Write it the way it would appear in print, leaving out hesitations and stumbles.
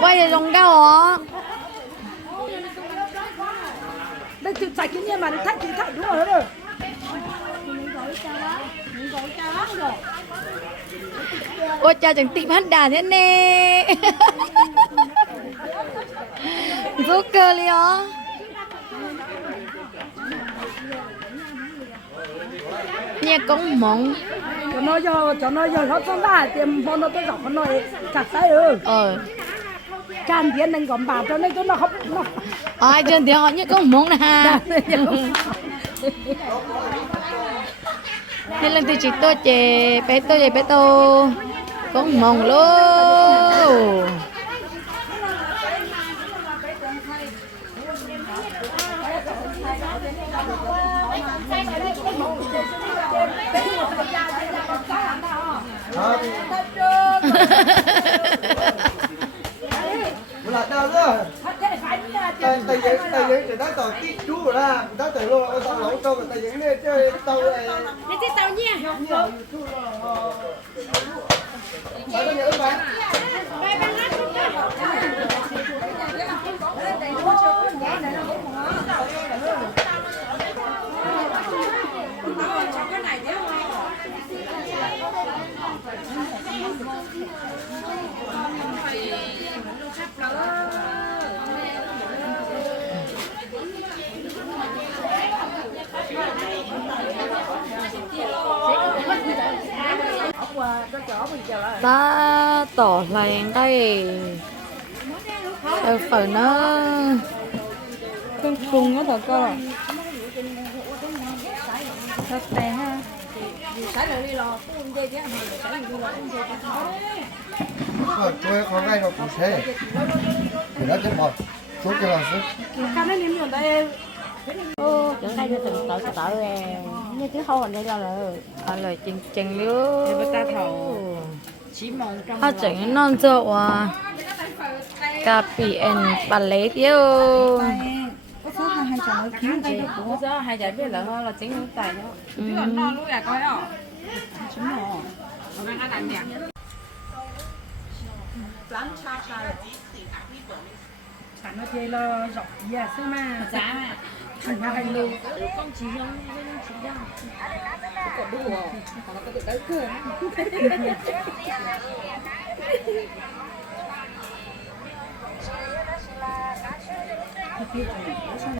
quay rồng cao hả? đây chụp sạch cái nhiên mà thách thì thách đúng rồi. Ôi cha chẳng tìm hát đà thế nè. Giúp cơ li hả? Nghe cũng mỏng. cho nó nó không đã tiêm bọn nó tôi gặp nó chặt tay can tiền nên còn bảo cho nên nó không nó Ai trên thì họ như cũng mỏng nè. Thế lần tôi chỉ tôi chè bé tôi cũng mỏng luôn. là đâu đó tay giấy thì nó còn tiết chú rồi đó đó từ luôn ở tao lẩu tao tay giấy này chơi tao này đi tiếp tàu nha phải có nhớ bạn ta tỏ làng đây phần nó con khùng nó thật cơ thật tè ha tôi có ngay nó cũng thế thì nó chết một số cái là số cái nó niệm đây chẳng đây từng tự như thứ hồi đây là lời chừng nữa để ta thầu chỉ mong trong họ chẳng non rượu cà phê bà lấy tiêu có số hai chồng nó kiếm gì cũng có hai giải biết là hơn là chính những tài đó. Biết là no lúc là coi đó. chúng nó Nó đang ăn nhạc. sản nó chơi là dọc gì à sao mà Giá mà. thành ra hành lưu Con chỉ không nên chỉ đâu. Có đủ rồi. Còn nó có tự tới cửa. thì